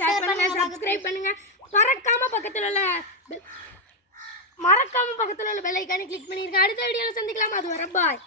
Share பண்ணுங்க, subscribe பண்ணுங்க. மறக்காம பக்கத்துல உள்ள பெல் ஐகானை கிளிக் பண்ணிருங்க. அடுத்த வீடியோல சந்திக்கலாம். அது வரை பாய்.